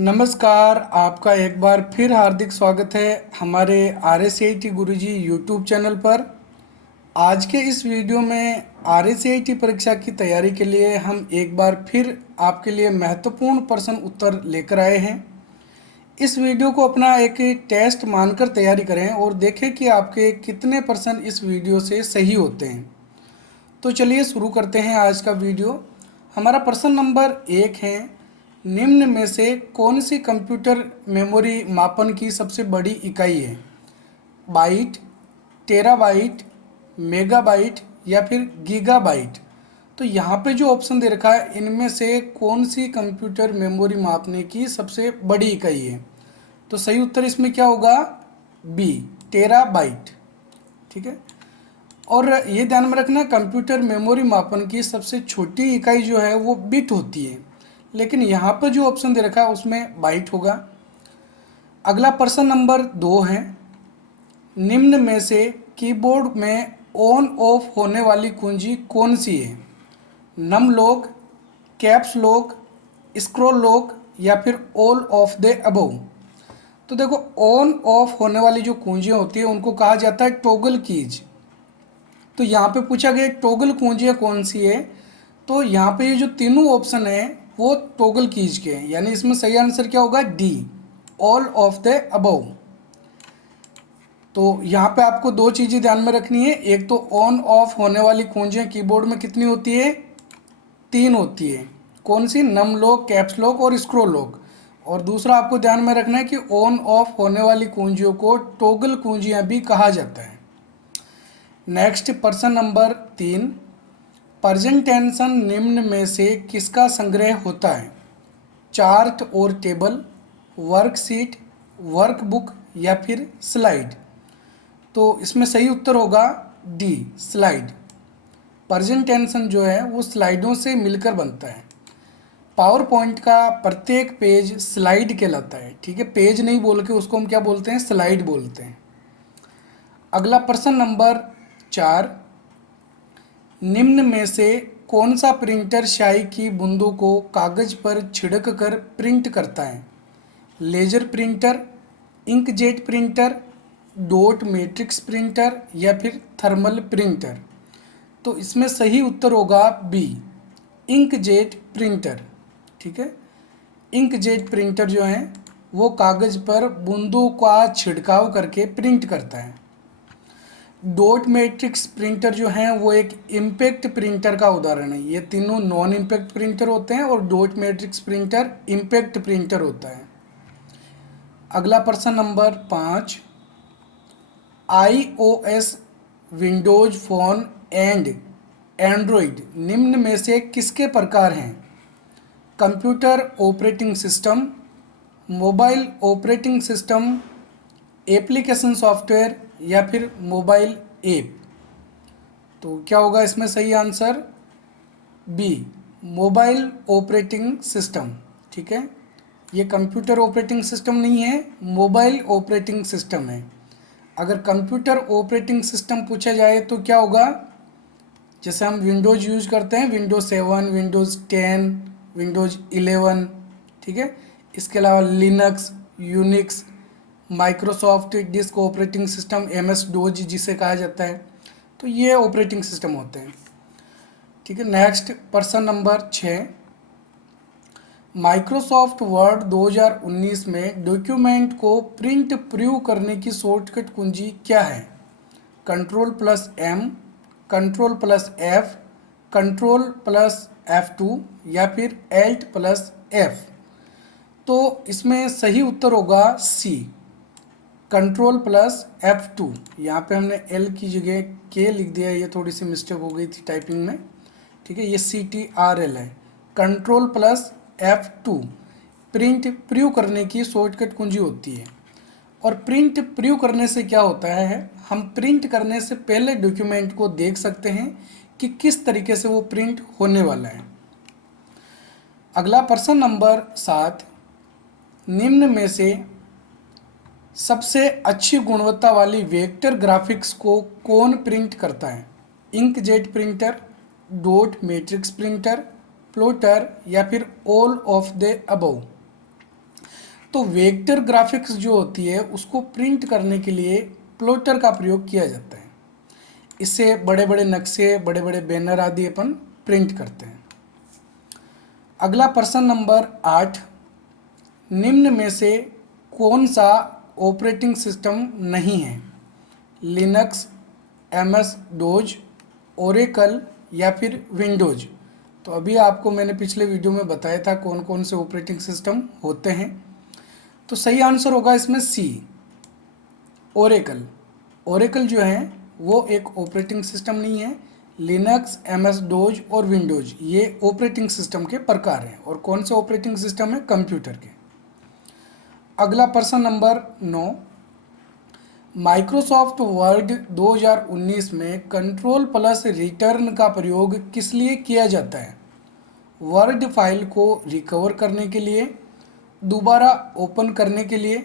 नमस्कार, आपका एक बार फिर हार्दिक स्वागत है हमारे RSCIT गुरुजी यूट्यूब चैनल पर। आज के इस वीडियो में RSCIT परीक्षा की तैयारी के लिए हम एक बार फिर आपके लिए महत्वपूर्ण प्रश्न उत्तर लेकर आए हैं। इस वीडियो को अपना एक टेस्ट मानकर तैयारी करें और देखें कि आपके कितने प्रश्न इस वीडियो से सही होते हैं। तो चलिए शुरू करते हैं आज का वीडियो। हमारा प्रश्न नंबर 1 है, निम्न में से कौन सी कंप्यूटर मेमोरी मापन की सबसे बड़ी इकाई है? बाइट, टेराबाइट, मेगाबाइट या फिर गीगाबाइट? तो यहाँ पे जो ऑप्शन दे रखा है, इनमें से कौन सी कंप्यूटर मेमोरी मापने की सबसे बड़ी इकाई है? तो सही उत्तर इसमें क्या होगा? B, terabyte. ठीक है। और ये ध्यान में रखना, कंप्यूटर मेमोरी मापन की सबसे छोटी इकाई जो है वो बिट होती है, लेकिन यहाँ पर जो ऑप्शन दे रखा है उसमें बाइट होगा। अगला प्रश्न नंबर 2 है, निम्न में से कीबोर्ड में ऑन ऑफ होने वाली कुंजी कौन सी है? Num lock, caps lock, scroll lock या फिर ऑल ऑफ द अबव? तो देखो, ऑन ऑफ होने वाली जो कुंजियाँ होती है उनको कहा जाता है टॉगल कीज। तो यहाँ पे पूछा गया टॉगल कुंजियाँ कौन सी है, तो यहाँ पे ये जो तीनों ऑप्शन है वो टॉगल कीज के हैं, यानी इसमें सही आंसर क्या होगा? D, all of the above. तो यहाँ पे आपको दो चीज़ें ध्यान में रखनी है, एक तो ऑन ऑफ होने वाली कुंजियाँ कीबोर्ड में कितनी होती है? 3 होती है। कौन सी? नम लॉक, कैप्स लॉक और स्क्रॉल लॉक। और दूसरा आपको ध्यान में रखना है कि ऑन ऑफ होने वाली कुंजियों को टॉगल कुंजियाँ भी कहा जाता है। नेक्स्ट प्रश्न नंबर 3, प्रेजेंटेशन निम्न में से किसका संग्रह होता है? चार्ट और टेबल, वर्कशीट, वर्कबुक या फिर स्लाइड? तो इसमें सही उत्तर होगा डी, स्लाइड। प्रेजेंटेशन जो है वो स्लाइडों से मिलकर बनता है। पावर पॉइंट का प्रत्येक पेज स्लाइड कहलाता है। ठीक है, पेज नहीं बोल के उसको हम क्या बोलते हैं? स्लाइड बोलते हैं। अगला प्रश्न नंबर 4, निम्न में से कौन सा प्रिंटर स्याही की बूंदों को कागज पर छिड़क कर प्रिंट करता है? Laser printer, inkjet printer, dot matrix printer या फिर थर्मल प्रिंटर? तो इसमें सही उत्तर होगा बी, इंकजेट प्रिंटर। ठीक है, इंकजेट प्रिंटर जो है वो कागज पर बूंदों का छिड़काव करके प्रिंट करता है। डॉट मैट्रिक्स प्रिंटर जो है वो एक इम्पैक्ट प्रिंटर का उदाहरण है। ये तीनों नॉन इम्पैक्ट प्रिंटर होते हैं और dot matrix printer impact printer होता है। अगला प्रश्न number 5, iOS, Windows phone and Android निम्न में से किसके प्रकार हैं? Computer operating system, mobile operating system, application software या फिर मोबाइल ऐप? तो क्या होगा इसमें सही answer? B, mobile operating system. ठीक है, ये कंप्यूटर ऑपरेटिंग सिस्टम नहीं है, मोबाइल ऑपरेटिंग सिस्टम है। अगर कंप्यूटर ऑपरेटिंग सिस्टम पूछा जाए तो क्या होगा? जैसे हम विंडोज़ यूज करते हैं, विंडोज 7, विंडोज़ 10, विंडोज 11। ठीक है, इसके अलावा Linux, Unix, Microsoft disk operating system, MS dose जिसे कहा जाता है, तो ये ऑपरेटिंग सिस्टम होते हैं। ठीक है, नेक्स्ट प्रश्न नंबर 6, माइक्रोसॉफ्ट वर्ड 2019 में डॉक्यूमेंट को प्रिंट प्रीव्यू करने की शॉर्टकट कुंजी क्या है? Ctrl+M, Ctrl+F, Ctrl+F2 या फिर Alt+F? तो इसमें सही उत्तर होगा सी, Ctrl+F2। यहाँ पे हमने L की जगह K लिख दिया, ये थोड़ी सी मिस्टेक हो गई थी टाइपिंग में। ठीक है, ये CTRL है। Ctrl+F2 प्रिंट प्रीव्यू करने की शॉर्टकट कुंजी होती है। और प्रिंट प्रीव्यू करने से क्या होता है, हम प्रिंट करने से पहले डॉक्यूमेंट को देख सकते हैं कि किस तरीके से वो प्रिंट होने वाला है। अगला प्रश्न नंबर 7, निम्न में से सबसे अच्छी गुणवत्ता वाली वेक्टर ग्राफिक्स को कौन प्रिंट करता है? Inkjet printer, dot matrix printer, plotter या फिर ऑल ऑफ द अबव? तो वेक्टर ग्राफिक्स जो होती है उसको प्रिंट करने के लिए प्लॉटर का प्रयोग किया जाता है। इससे बड़े बड़े नक्शे, बड़े बड़े बैनर आदि अपन प्रिंट करते हैं। अगला प्रश्न नंबर 8, निम्न में से कौन सा ऑपरेटिंग सिस्टम नहीं है? लिनक्स, एमएस डोज, ओरेकल या फिर विंडोज। तो अभी आपको मैंने पिछले वीडियो में बताया था कौन कौन से ऑपरेटिंग सिस्टम होते हैं। तो सही आंसर होगा इसमें सी, ओरेकल। ओरेकल जो है वो एक ऑपरेटिंग सिस्टम नहीं है। लिनक्स, एमएस डोज और विंडोज ये ऑपरेटिंग सिस्टम के प्रकार हैं। और कौन से ऑपरेटिंग सिस्टम है? कंप्यूटर के। अगला प्रश्न नंबर 9, माइक्रोसॉफ्ट वर्ड 2019 में कंट्रोल प्लस रिटर्न का प्रयोग किस लिए किया जाता है? वर्ड फाइल को रिकवर करने के लिए, दोबारा ओपन करने के लिए,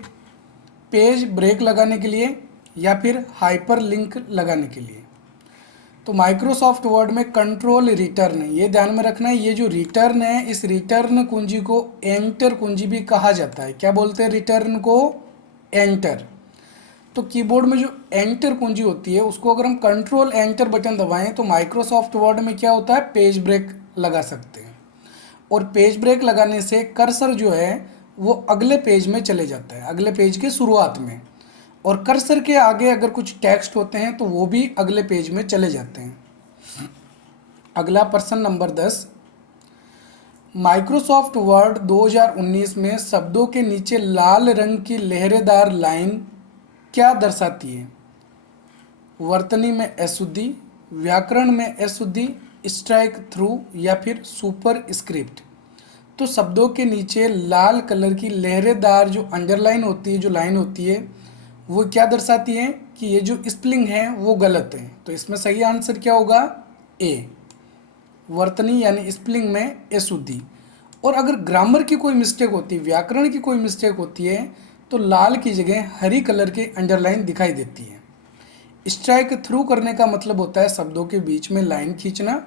पेज ब्रेक लगाने के लिए या फिर हाइपर लिंक लगाने के लिए। तो माइक्रोसॉफ्ट वर्ड में कंट्रोल रिटर्न, ये ध्यान में रखना है, ये जो रिटर्न है इस रिटर्न कुंजी को एंटर कुंजी भी कहा जाता है। क्या बोलते हैं रिटर्न को? एंटर। तो कीबोर्ड में जो एंटर कुंजी होती है उसको अगर हम कंट्रोल एंटर बटन दबाएं तो माइक्रोसॉफ्ट वर्ड में क्या होता है? पेज ब्रेक लगा सकते हैं। और पेज ब्रेक लगाने से कर्सर जो है वो अगले पेज में चले जाता है, अगले पेज के शुरुआत में। और कर्सर के आगे अगर कुछ टेक्स्ट होते हैं तो वो भी अगले पेज में चले जाते हैं। अगला प्रश्न नंबर 10, माइक्रोसॉफ्ट वर्ड 2019 में शब्दों के नीचे लाल रंग की लहरेदार लाइन क्या दर्शाती है? वर्तनी में अशुद्धि, व्याकरण में अशुद्धि, स्ट्राइक थ्रू या फिर सुपर स्क्रिप्ट। तो शब्दों के नीचे लाल कलर की लहरेदार जो अंडरलाइन होती है, जो लाइन होती है, वो क्या दर्शाती है कि ये जो स्पेलिंग है वो गलत है। तो इसमें सही आंसर क्या होगा? ए, वर्तनी यानी स्पेलिंग में अशुद्धि। और अगर ग्रामर की कोई मिस्टेक होती है, व्याकरण की कोई मिस्टेक होती है, तो लाल की जगह हरी कलर की अंडरलाइन दिखाई देती है। स्ट्राइक थ्रू करने का मतलब होता है शब्दों के बीच में लाइन खींचना।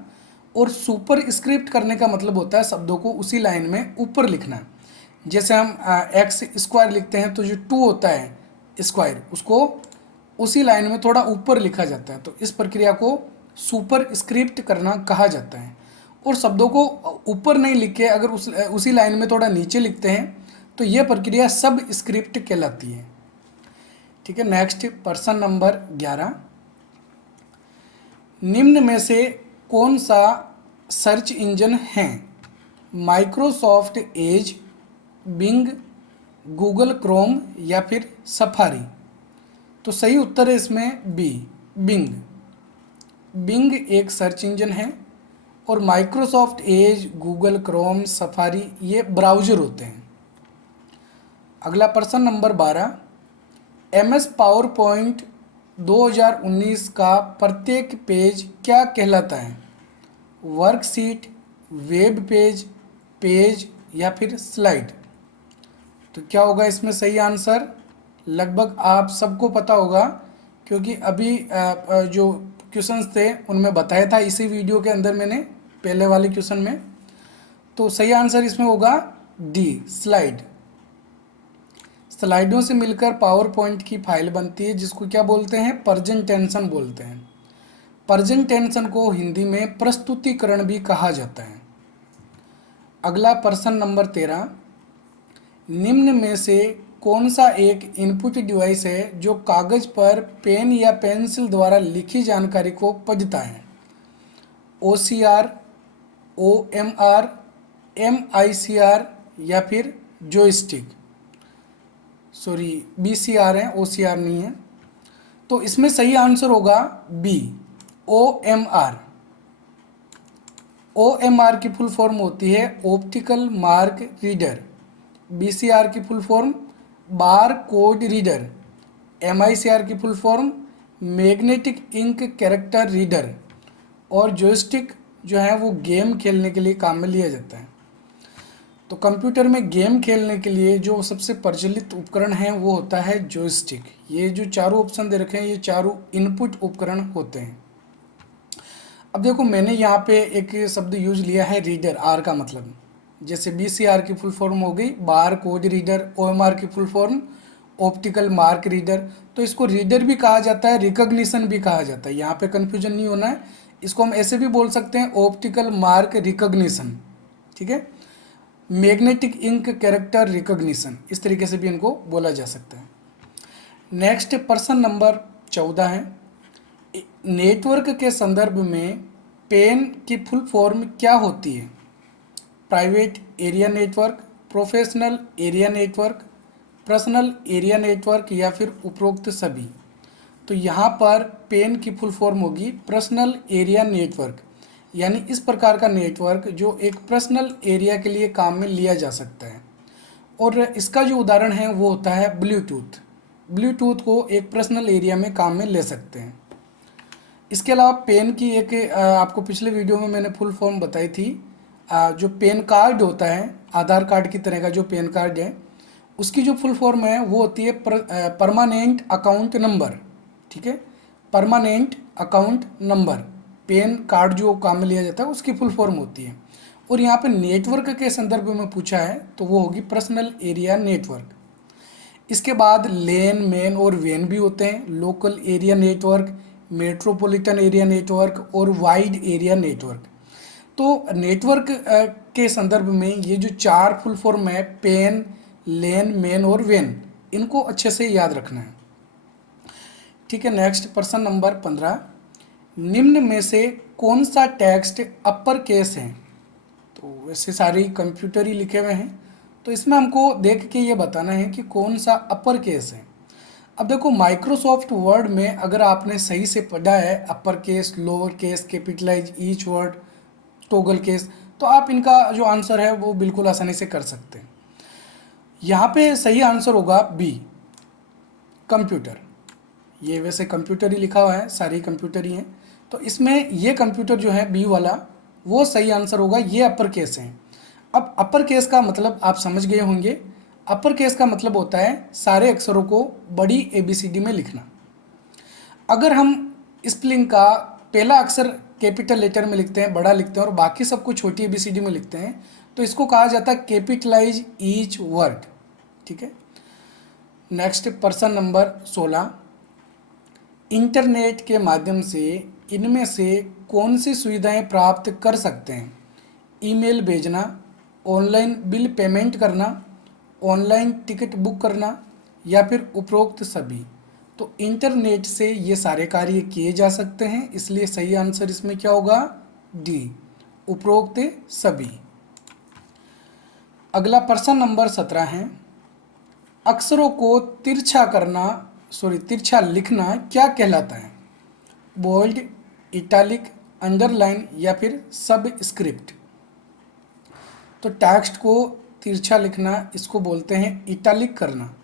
और सुपर स्क्रिप्ट करने का मतलब होता है शब्दों को उसी लाइन में ऊपर लिखना। जैसे हम एक्स स्क्वायर लिखते हैं तो जो 2 होता है स्क्वायर, उसको उसी लाइन में थोड़ा ऊपर लिखा जाता है। तो इस प्रक्रिया को सुपर स्क्रिप्ट करना कहा जाता है। और शब्दों को ऊपर नहीं लिख के अगर उसी लाइन में थोड़ा नीचे लिखते हैं तो यह प्रक्रिया सब स्क्रिप्ट कहलाती है। ठीक है। नेक्स्ट प्रश्न नंबर 11, निम्न में से कौन सा सर्च इंजन है? Microsoft Edge, Bing, Google Chrome या फिर सफारी। तो सही उत्तर है इसमें बी, बिंग। बिंग एक सर्च इंजन है और Microsoft Edge, Google Chrome, Safari ये ब्राउज़र होते हैं। अगला प्रश्न नंबर 12, एमएस पावर पॉइंट 2019 का प्रत्येक पेज क्या कहलाता है? वर्कशीट, वेब पेज, पेज या फिर स्लाइड। तो क्या होगा इसमें सही आंसर? लगभग आप सबको पता होगा क्योंकि अभी जो क्वेश्चंस थे उनमें बताया था इसी वीडियो के अंदर मैंने, पहले वाले क्वेश्चन में। तो सही आंसर इसमें होगा डी, स्लाइड। स्लाइडों से मिलकर पावर पॉइंट की फाइल बनती है जिसको क्या बोलते हैं? प्रेजेंटेशन बोलते हैं। प्रेजेंटेशन को हिंदी में प्रस्तुतिकरण भी कहा जाता है। अगला प्रश्न नंबर 13, निम्न में से कौन सा एक इनपुट डिवाइस है जो कागज पर पेन या पेंसिल द्वारा लिखी जानकारी को पढ़ता है? OCR, OMR, MICR या फिर जॉयस्टिक। सॉरी, BCR है, OCR नहीं है। तो इसमें सही आंसर होगा बी, OMR। OMR की फुल फॉर्म होती है ऑप्टिकल मार्क रीडर। BCR की full form bar code reader. MICR की full form magnetic ink character reader. और जॉयस्टिक जो है वो गेम खेलने के लिए काम में लिया जाता है। तो कंप्यूटर में गेम खेलने के लिए जो सबसे प्रचलित उपकरण है वो होता है जॉयस्टिक। ये जो चारों ऑप्शन दे रखे हैं ये चारों इनपुट उपकरण होते हैं। अब देखो मैंने यहाँ पे एक शब्द यूज लिया है रीडर, आर का मतलब। जैसे BCR की फुल फॉर्म हो गई बार कोड रीडर, OMR की full form optical mark reader. तो इसको रीडर भी कहा जाता है, रिकॉग्निशन भी कहा जाता है, यहाँ पे कन्फ्यूजन नहीं होना है। इसको हम ऐसे भी बोल सकते हैं ऑप्टिकल मार्क रिकॉग्निशन, ठीक है। मैग्नेटिक इंक कैरेक्टर रिकॉग्निशन, इस तरीके से भी इनको बोला जा सकता है। नेक्स्ट प्रश्न नंबर 14 है, नेटवर्क के संदर्भ में पेन की फुल फॉर्म क्या होती है? Private area network, professional area network, personal area network या फिर उपरोक्त सभी। तो यहाँ पर पेन की फुल फॉर्म होगी पर्सनल एरिया नेटवर्क, यानी इस प्रकार का नेटवर्क जो एक पर्सनल एरिया के लिए काम में लिया जा सकता है। और इसका जो उदाहरण है वो होता है ब्लूटूथ। ब्लूटूथ को एक पर्सनल एरिया में काम में ले सकते हैं। इसके अलावा पेन की एक आपको पिछले वीडियो में मैंने फुल फॉर्म बताई थी। जो पेन कार्ड होता है, आधार कार्ड की तरह का जो पेन कार्ड है, उसकी जो फुल फॉर्म है वो होती है परमानेंट अकाउंट नंबर, ठीक है। Permanent account number PAN card जो काम में लिया जाता है उसकी फुल फॉर्म होती है। और यहाँ पे नेटवर्क के संदर्भ में पूछा है तो वो होगी पर्सनल एरिया नेटवर्क। इसके बाद लेन, मैन और वेन भी होते हैं, local area network, metropolitan area network और वाइड एरिया नेटवर्क। तो नेटवर्क के संदर्भ में ये जो चार फुल फॉर्म है पेन, लेन, मैन और वेन, इनको अच्छे से याद रखना है, ठीक है। नेक्स्ट प्रश्न नंबर 15, निम्न में से कौन सा टेक्स्ट अपर केस है? तो वैसे सारे कंप्यूटर ही लिखे हुए हैं, तो इसमें हमको देख के ये बताना है कि कौन सा अपर केस है। अब देखो माइक्रोसॉफ्ट वर्ड में अगर आपने सही से पढ़ा है upper case, lower case, capitalise, each word, toggle case, तो आप इनका जो आंसर है वो बिल्कुल आसानी से कर सकते हैं। यहाँ पे सही आंसर होगा बी, कंप्यूटर। ये वैसे कंप्यूटर ही लिखा हुआ है, सारी कंप्यूटर ही हैं, तो इसमें ये कंप्यूटर जो है बी वाला वो सही आंसर होगा। ये अपर केस है। अब अपर केस का मतलब आप समझ गए होंगे। अपर केस का मतलब होता है सारे अक्षरों को बड़ी ABCD में लिखना। अगर हम स्पेलिंग का पहला अक्षर कैपिटल लेटर में लिखते हैं, बड़ा लिखते हैं, और बाकी सबको छोटी ABCD में लिखते हैं, तो इसको कहा जाता है कैपिटलाइज ईच वर्ड, ठीक है। नेक्स्ट प्रश्न नंबर 16, इंटरनेट के माध्यम से इनमें से कौन सी सुविधाएं प्राप्त कर सकते हैं? ईमेल भेजना, ऑनलाइन बिल पेमेंट करना, ऑनलाइन टिकट बुक करना या फिर उपरोक्त सभी। तो इंटरनेट से ये सारे कार्य किए जा सकते हैं, इसलिए सही आंसर इसमें क्या होगा? डी, उपरोक्त सभी। अगला प्रश्न नंबर 17 है, अक्षरों को तिरछा लिखना क्या कहलाता है? बोल्ड, इटैलिक, अंडरलाइन या फिर सब स्क्रिप्ट। तो टेक्स्ट को तिरछा लिखना इसको बोलते हैं इटैलिक करना,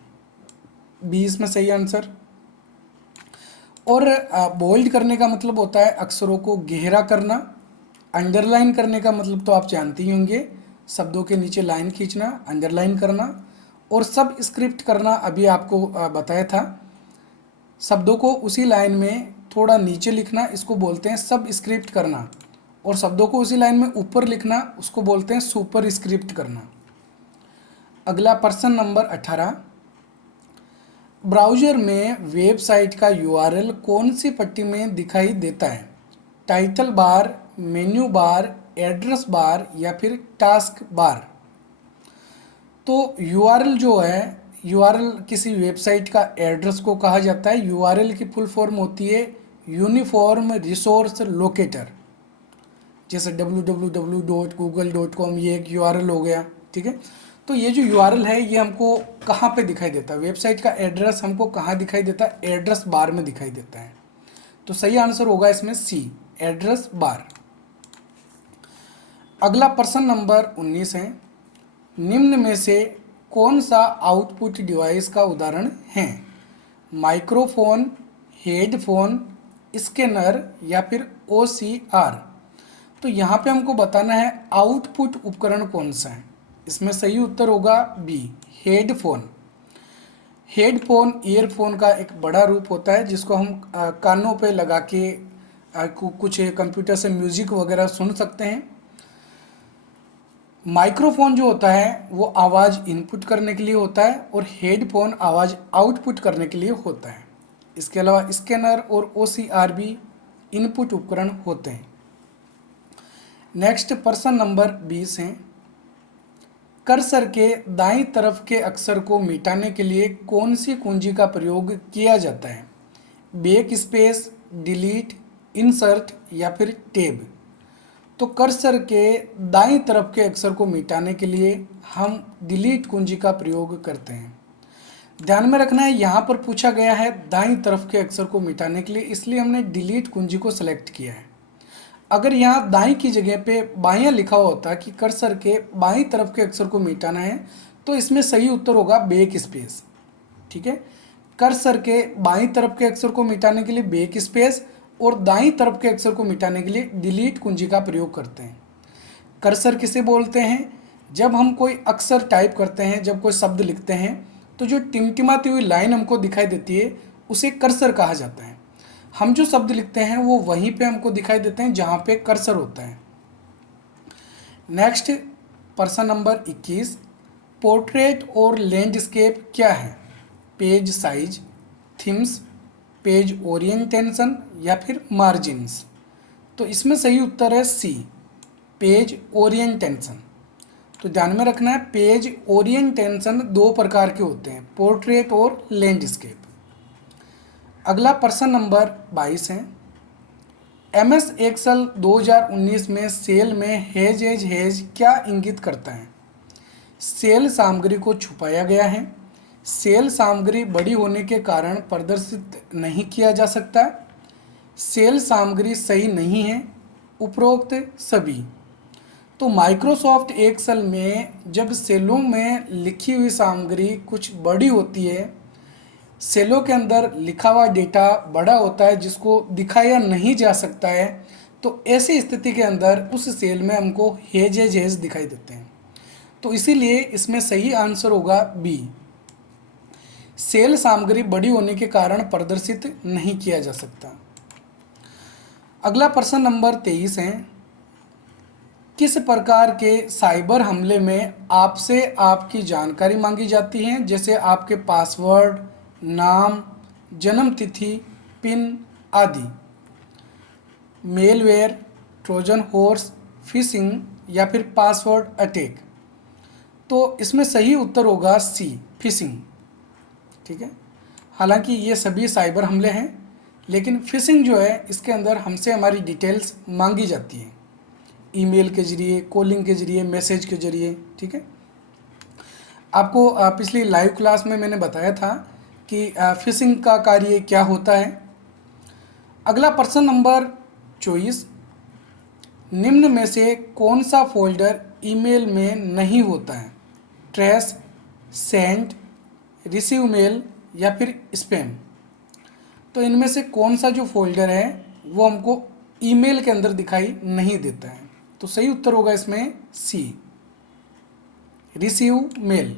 बी इसमें सही आंसर। और बोल्ड करने का मतलब होता है अक्षरों को गहरा करना। अंडरलाइन करने का मतलब तो आप जानते ही होंगे, शब्दों के नीचे लाइन खींचना, अंडरलाइन करना। और सब स्क्रिप्ट करना अभी आपको बताया था, शब्दों को उसी लाइन में थोड़ा नीचे लिखना, इसको बोलते हैं सब स्क्रिप्ट करना। और शब्दों को उसी लाइन में ऊपर लिखना, उसको बोलते हैं सुपर स्क्रिप्ट करना। अगला प्रश्न नंबर 18, ब्राउज़र में वेबसाइट का URL कौन सी पट्टी में दिखाई देता है? Title bar, menu bar, address bar या फिर टास्क बार। तो URL जो है, URL किसी वेबसाइट का एड्रेस को कहा जाता है। URL की फुल फॉर्म होती है यूनिफॉर्म रिसोर्स लोकेटर। जैसे www.google.com ये एक URL हो गया, ठीक है। तो ये जो URL है ये हमको कहाँ पे दिखाई देता है? वेबसाइट का एड्रेस हमको कहाँ दिखाई देता है? एड्रेस बार में दिखाई देता है। तो सही आंसर होगा इसमें सी, एड्रेस बार। अगला प्रश्न नंबर 19 है, निम्न में से कौन सा आउटपुट डिवाइस का उदाहरण है? माइक्रोफोन, हेडफोन, स्कैनर या फिर OCR। तो यहाँ पे हमको बताना है आउटपुट उपकरण कौन सा है। इसमें सही उत्तर होगा बी, हेडफोन। हेडफोन ईयरफोन का एक बड़ा रूप होता है जिसको हम कानों पे लगा के कुछ कंप्यूटर से म्यूजिक वगैरह सुन सकते हैं। माइक्रोफोन जो होता है वो आवाज़ इनपुट करने के लिए होता है और हेडफोन आवाज़ आउटपुट करने के लिए होता है। इसके अलावा स्कैनर और OCR भी इनपुट उपकरण होते हैं। नेक्स्ट प्रश्न नंबर 20 है, कर्सर के दाईं तरफ के अक्षर को मिटाने के लिए कौन सी कुंजी का प्रयोग किया जाता है? बैक स्पेस, डिलीट, इंसर्ट या फिर टैब। तो कर्सर के दाईं तरफ के अक्षर को मिटाने के लिए हम डिलीट कुंजी का प्रयोग करते हैं। ध्यान में रखना है, यहाँ पर पूछा गया है दाईं तरफ के अक्षर को मिटाने के लिए, इसलिए हमने डिलीट कुंजी को सेलेक्ट किया है। अगर यहाँ दाईं की जगह पे बायां लिखा हुआ होता कि कर्सर के बाईं तरफ के अक्षर को मिटाना है, तो इसमें सही उत्तर होगा बैक स्पेस। ठीक है, कर्सर के बाईं तरफ के अक्षर को मिटाने के लिए बैक स्पेस और दाईं तरफ के अक्षर को मिटाने के लिए डिलीट कुंजी का प्रयोग करते हैं। कर्सर किसे बोलते हैं? जब हम कोई अक्षर टाइप करते हैं, जब कोई शब्द लिखते हैं, तो जो टिमटिमाती हुई लाइन हमको दिखाई देती है उसे कर्सर कहा जाता है। हम जो शब्द लिखते हैं वो वहीं पे हमको दिखाई देते हैं जहाँ पे कर्सर होता है। नेक्स्ट प्रश्न नंबर 21, पोर्ट्रेट और लैंडस्केप क्या है? Page size, themes, page orientation या फिर मार्जिन्स। तो इसमें सही उत्तर है सी, पेज ओरिएंटेशन। तो ध्यान में रखना है, पेज ओरिएंटेशन दो प्रकार के होते हैं, पोर्ट्रेट और लैंडस्केप। अगला प्रश्न नंबर 22 है, MS एक्सेल 2019 में सेल में हेज क्या इंगित करता है? सेल सामग्री को छुपाया गया है, सेल सामग्री बड़ी होने के कारण प्रदर्शित नहीं किया जा सकता, सेल सामग्री सही नहीं है, उपरोक्त सभी। तो माइक्रोसॉफ्ट एक्सेल में जब सेलों में लिखी हुई सामग्री कुछ बड़ी होती है, सेलों के अंदर लिखा हुआ डेटा बड़ा होता है जिसको दिखाया नहीं जा सकता है, तो ऐसी स्थिति के अंदर उस सेल में हमको हेज दिखाई देते हैं। तो इसीलिए इसमें सही आंसर होगा बी, सेल सामग्री बड़ी होने के कारण प्रदर्शित नहीं किया जा सकता। अगला प्रश्न नंबर 23 है, किस प्रकार के साइबर हमले में आपसे आपकी जानकारी मांगी जाती है, जैसे आपके पासवर्ड, नाम, जन्म तिथि, पिन आदि? मेलवेयर, ट्रोजन हॉर्स, फिशिंग या फिर पासवर्ड अटैक। तो इसमें सही उत्तर होगा सी, फिशिंग। ठीक है, हालांकि ये सभी साइबर हमले हैं, लेकिन फिशिंग जो है इसके अंदर हमसे हमारी डिटेल्स मांगी जाती हैं, ईमेल के जरिए, कॉलिंग के जरिए, मैसेज के जरिए। ठीक है, आपको पिछली लाइव क्लास में मैंने बताया था कि फिशिंग का कार्य क्या होता है। अगला प्रश्न नंबर 24, निम्न में से कौन सा फोल्डर ईमेल में नहीं होता है? ट्रैश, सेंड, रिसीव मेल या फिर स्पैम। तो इनमें से कौन सा जो फोल्डर है वो हमको ईमेल के अंदर दिखाई नहीं देता है? तो सही उत्तर होगा इसमें सी, रिसीव मेल।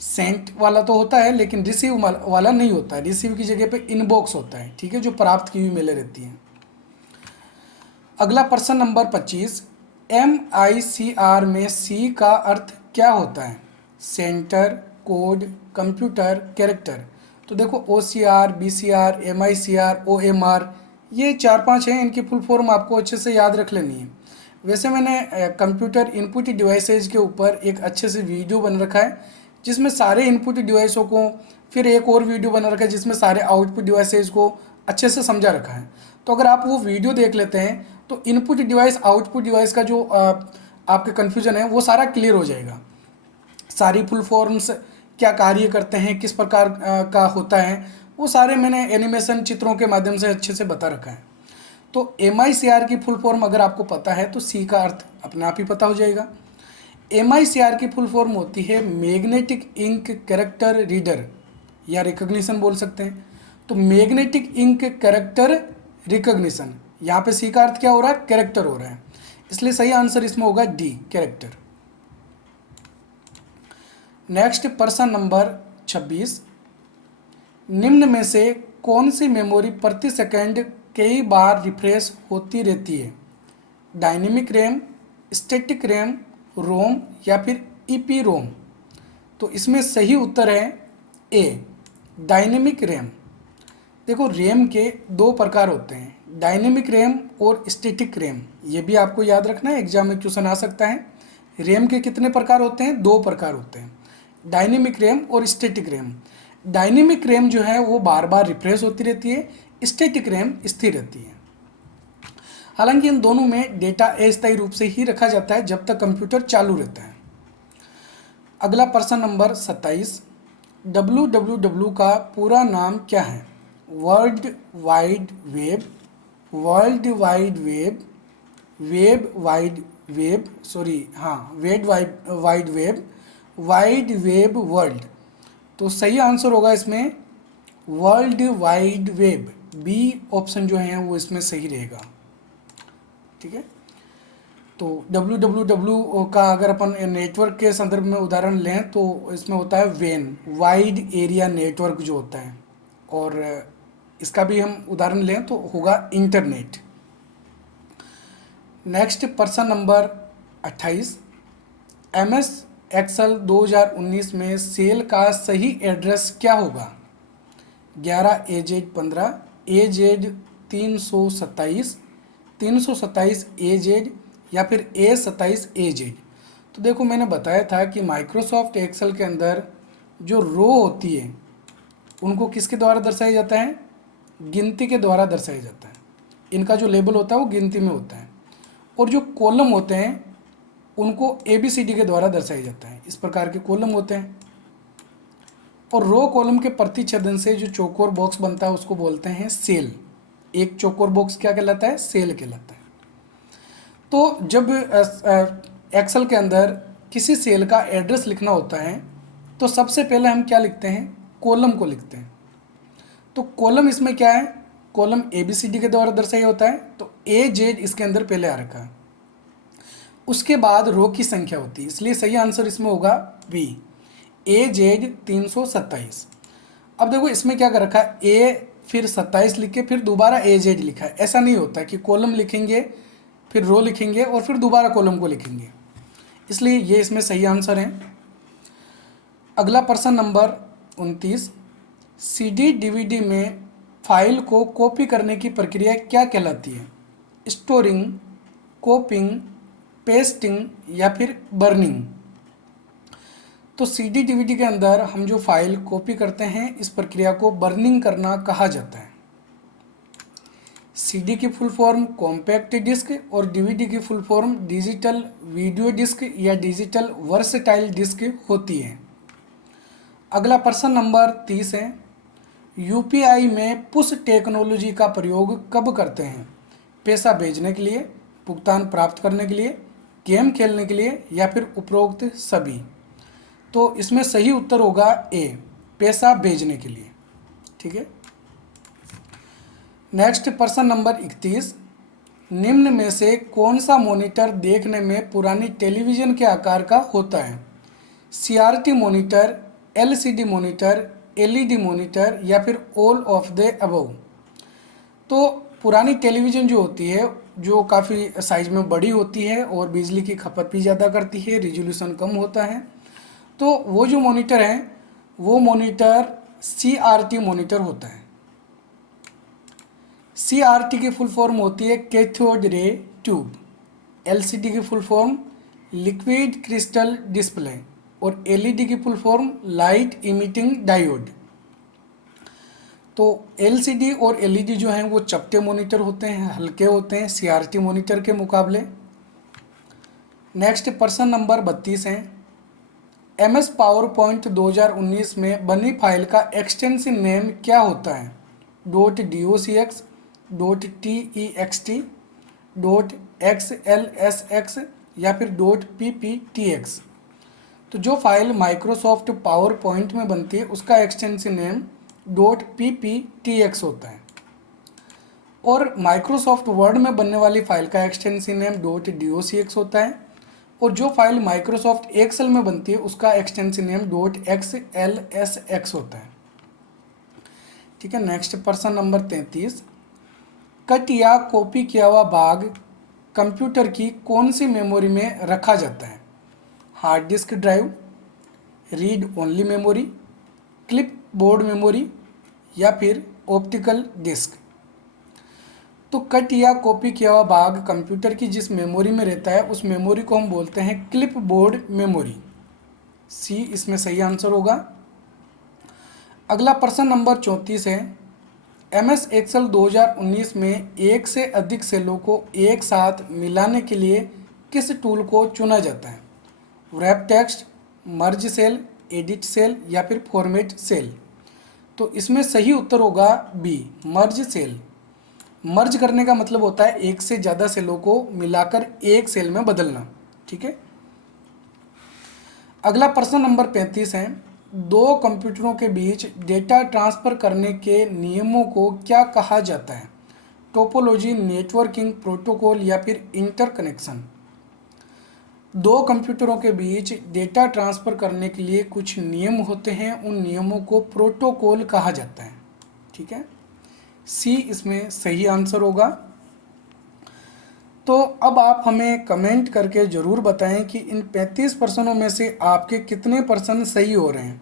सेंट वाला तो होता है लेकिन रिसीव वाला नहीं होता है, रिसीव की जगह पे इनबॉक्स होता है। ठीक है, जो प्राप्त की हुई मेलें रहती हैं। अगला प्रश्न नंबर 25, MICR में सी का अर्थ क्या होता है? Centre, code, computer, character. तो देखो OCR, BCR, MICR, OMR, ये 4-5 हैं, इनकी फुल फॉर्म आपको अच्छे से याद रख लेनी है। वैसे मैंने कंप्यूटर इनपुट डिवाइसेज के ऊपर एक अच्छे से वीडियो बन रखा है जिसमें सारे इनपुट डिवाइसों को, फिर एक और वीडियो बना रखा है जिसमें सारे आउटपुट डिवाइसेज को अच्छे से समझा रखा है। तो अगर आप वो वीडियो देख लेते हैं तो इनपुट डिवाइस आउटपुट डिवाइस का जो आपके कन्फ्यूजन है वो सारा क्लियर हो जाएगा। सारी फुल फॉर्म्स क्या कार्य करते हैं, किस प्रकार का होता है, वो सारे मैंने एनिमेशन चित्रों के माध्यम से अच्छे से बता रखा है। तो MICR की फुल फॉर्म अगर आपको पता है तो सी का अर्थ अपने आप ही पता हो जाएगा। MICR की फुल फॉर्म होती है मैग्नेटिक इंक कैरेक्टर रीडर या रिकॉग्निशन बोल सकते हैं। तो मैग्नेटिक इंक कैरेक्टर रिकॉग्निशन, यहाँ पे सी का अर्थ क्या हो रहा है? कैरेक्टर हो रहा है, इसलिए सही आंसर इसमें होगा डी, कैरेक्टर। नेक्स्ट प्रश्न नंबर 26, निम्न में से कौन सी मेमोरी प्रति सेकंड कई बार रिफ्रेश होती रहती है? Dynamic RAM, static RAM ROM या फिर ईपी रोम? तो इसमें सही उत्तर है ए, डायनेमिक रैम। देखो रैम के दो प्रकार होते हैं, डायनेमिक रैम और स्टैटिक रैम। ये भी आपको याद रखना है, एग्जाम में क्वेश्चन आ सकता है। रैम के कितने प्रकार होते हैं? दो प्रकार होते हैं, डायनेमिक रैम और स्टैटिक रैम। डायनेमिक रैम जो है वो बार बार रिफ्रेश होती रहती है, स्टैटिक रैम स्थिर रहती है। हालांकि इन दोनों में डेटा अस्थायी रूप से ही रखा जाता है जब तक कंप्यूटर चालू रहता है। अगला प्रश्न नंबर 27, www का पूरा नाम क्या है? World wide web, world wide web, web wide web, wide web, wide web world. तो सही आंसर होगा इसमें world wide web. B option जो है वो इसमें सही रहेगा। ठीक है, तो www का अगर अपन नेटवर्क के संदर्भ में उदाहरण लें तो इसमें होता है वेन, वाइड एरिया नेटवर्क जो होता है, और इसका भी हम उदाहरण लें तो होगा इंटरनेट। नेक्स्ट प्रश्न नंबर 28, MS एक्सेल 2019 में सेल का सही एड्रेस क्या होगा? 11AZ15, AZ 327, 327AZ या फिर A27AZ? तो देखो मैंने बताया था कि माइक्रोसॉफ्ट एक्सेल के अंदर जो रो होती है उनको किसके द्वारा दर्शाया जाता है? गिनती के द्वारा दर्शाया जाता है। इनका जो लेबल होता है वो गिनती में होता है, और जो कॉलम होते हैं उनको ABCD के द्वारा दर्शाया जाता है। इस प्रकार के कॉलम होते हैं, और रो कॉलम के प्रतिच्छेदन से जो चौकोर बॉक्स बनता है उसको बोलते हैं सेल। एक चौकोर बॉक्स क्या कहलाता है? सेल कहलाता है। तो जब एक्सेल के अंदर किसी सेल का एड्रेस लिखना होता है तो सबसे पहले हम क्या लिखते हैं? कॉलम को लिखते हैं। तो कॉलम इसमें क्या है? कॉलम ABCD के द्वारा दर्शाया होता है, तो AZ इसके अंदर पहले आ रखा है। उसके बाद रो की संख्या होती है, इसलिए सही आंसर इसमें होगा बी, AZ 327। अब देखो इसमें क्या कर रखा है, A फिर 27 लिख के फिर दोबारा AZ लिखा है। ऐसा नहीं होता कि कॉलम लिखेंगे फिर रो लिखेंगे और फिर दोबारा कॉलम को लिखेंगे, इसलिए ये इसमें सही आंसर है। अगला प्रश्न नंबर 29, CD DVD में फाइल को कॉपी करने की प्रक्रिया क्या कहलाती है? स्टोरिंग, कॉपिंग, पेस्टिंग या फिर बर्निंग? तो CD DVD के अंदर हम जो फाइल कॉपी करते हैं इस प्रक्रिया को बर्निंग करना कहा जाता है। CD की फुल फॉर्म कॉम्पैक्ट डिस्क और DVD की full form digital video disc या डिजिटल वर्सटाइल डिस्क होती है। अगला प्रश्न नंबर 30 है, UPI में पुश टेक्नोलॉजी का प्रयोग कब करते हैं? पैसा भेजने के लिए, भुगतान प्राप्त करने के लिए, गेम खेलने के लिए या फिर उपरोक्त सभी? तो इसमें सही उत्तर होगा ए, पैसा भेजने के लिए। ठीक है, नेक्स्ट प्रश्न नंबर 31, निम्न में से कौन सा मॉनिटर देखने में पुरानी टेलीविजन के आकार का होता है? CRT monitor, LCD monitor, LED monitor या फिर ऑल ऑफ द अबव? तो पुरानी टेलीविज़न जो होती है जो काफ़ी साइज में बड़ी होती है और बिजली की खपत भी ज़्यादा करती है, रिजोल्यूशन कम होता है, तो वो जो मॉनिटर है वो मॉनिटर CRT मॉनिटर होता है। CRT की फुल फॉर्म होती है कैथोड रे ट्यूब, LCD की full form liquid crystal display और LED की full form light emitting diode. तो LCD और LED जो हैं वो चपटे मॉनिटर होते हैं, हल्के होते हैं CRT मॉनिटर के मुकाबले। नेक्स्ट प्रश्न नंबर 32 है, MS पावरपॉइंट 2019 में बनी फाइल का एक्सटेंशन नेम क्या होता है? .docx, .text, .xlsx या फिर .pptx? तो जो फाइल माइक्रोसॉफ्ट पावर पॉइंट में बनती है उसका एक्सटेंशन नेम .pptx होता है, और माइक्रोसॉफ्ट वर्ड में बनने वाली फाइल का एक्सटेंशन नेम .docx होता है, और जो फाइल माइक्रोसॉफ्ट एक्सेल में बनती है उसका एक्सटेंशन नेम .xlsx होता है। ठीक है, नेक्स्ट प्रश्न नंबर 33, कट या कॉपी किया हुआ भाग कंप्यूटर की कौन सी मेमोरी में रखा जाता है? Hard disk drive, read only memory, clip board memory या फिर ऑप्टिकल डिस्क। तो कट या कॉपी किया हुआ भाग कंप्यूटर की जिस मेमोरी में रहता है उस मेमोरी को हम बोलते हैं क्लिप बोर्ड मेमोरी। सी इसमें सही आंसर होगा। अगला प्रश्न नंबर 34 है, MS एक्सेल 2019 में एक से अधिक सेलों को एक साथ मिलाने के लिए किस टूल को चुना जाता है? Wrap text, merge cell, edit cell या फिर फॉर्मेट सेल। तो इसमें सही उत्तर होगा बी, मर्ज सेल। मर्ज करने का मतलब होता है एक से ज़्यादा सेलों को मिलाकर एक सेल में बदलना। ठीक है। अगला प्रश्न नंबर 35 है, दो कंप्यूटरों के बीच डेटा ट्रांसफ़र करने के नियमों को क्या कहा जाता है? टोपोलॉजी, नेटवर्किंग, प्रोटोकॉल या फिर इंटरकनेक्शन। दो कंप्यूटरों के बीच डेटा ट्रांसफ़र करने के लिए कुछ नियम होते हैं, उन नियमों को प्रोटोकॉल कहा जाता है। ठीक है। सी इसमें सही आंसर होगा। तो अब आप हमें कमेंट करके ज़रूर बताएं कि इन 35 प्रश्नों में से आपके कितने प्रश्न सही हो रहे हैं।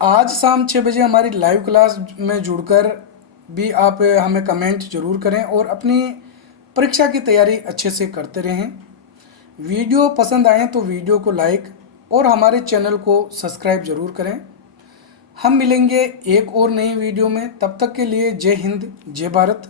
आज शाम 6 बजे हमारी लाइव क्लास में जुड़कर भी आप हमें कमेंट ज़रूर करें और अपनी परीक्षा की तैयारी अच्छे से करते रहें। वीडियो पसंद आए तो वीडियो को लाइक और हमारे चैनल को सब्सक्राइब ज़रूर करें। हम मिलेंगे एक और नई वीडियो में, तब तक के लिए जय हिंद, जय भारत।